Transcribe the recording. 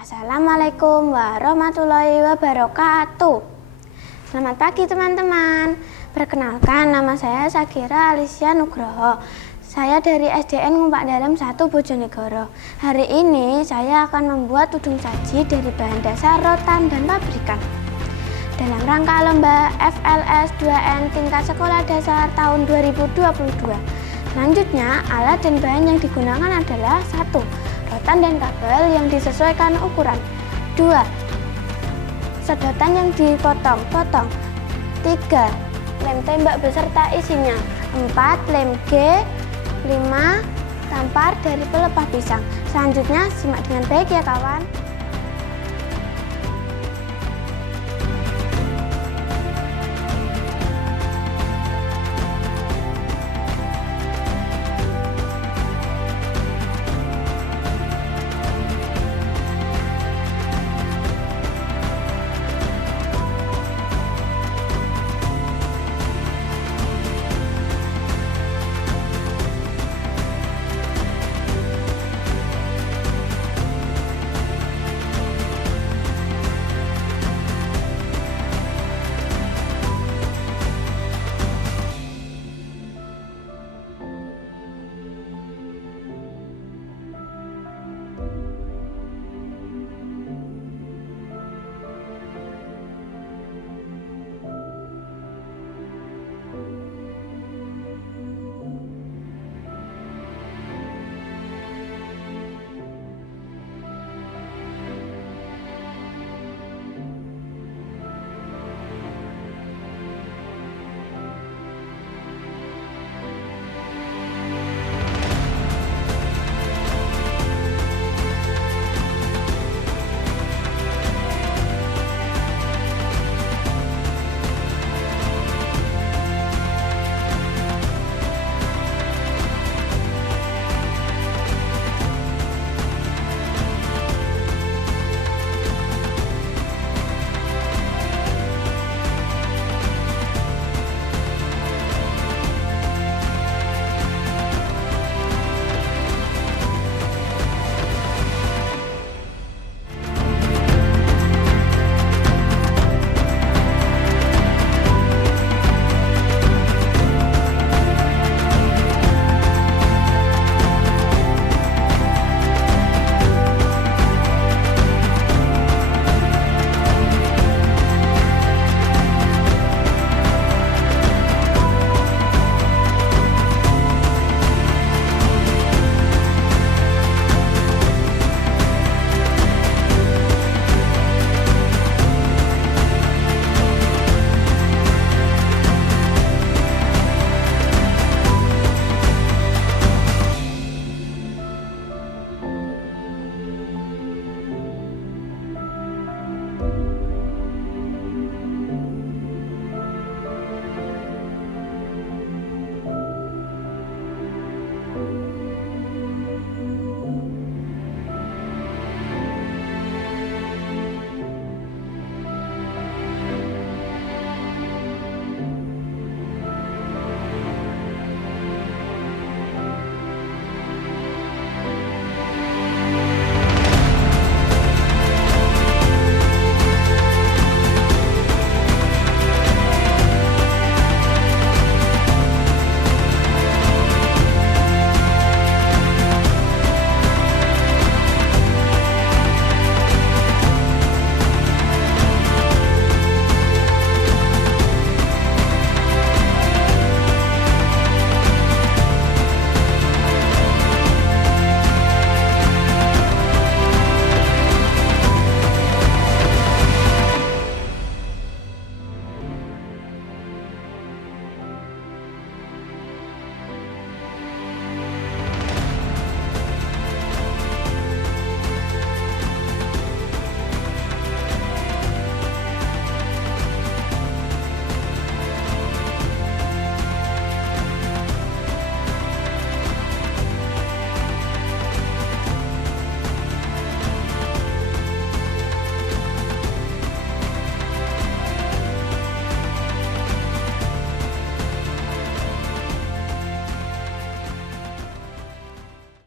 Assalamualaikum warahmatullahi wabarakatuh. Selamat pagi teman-teman. Perkenalkan, nama saya Sakira Alicia Nugroho. Saya dari SDN Ngumpak Dalem 1 Bojonegoro. Hari ini saya akan membuat tudung saji dari bahan dasar rotan dan pabrikan. Dalam rangka lomba FLS 2N tingkat sekolah dasar tahun 2022. Selanjutnya, alat dan bahan yang digunakan adalah 1. Rotan dan kabel yang disesuaikan ukuran. 2. Sedotan yang dipotong-potong. 3. Lem tembak beserta isinya. 4. Lem G. 5. Tampar dari pelepah pisang. Selanjutnya simak dengan baik ya kawan.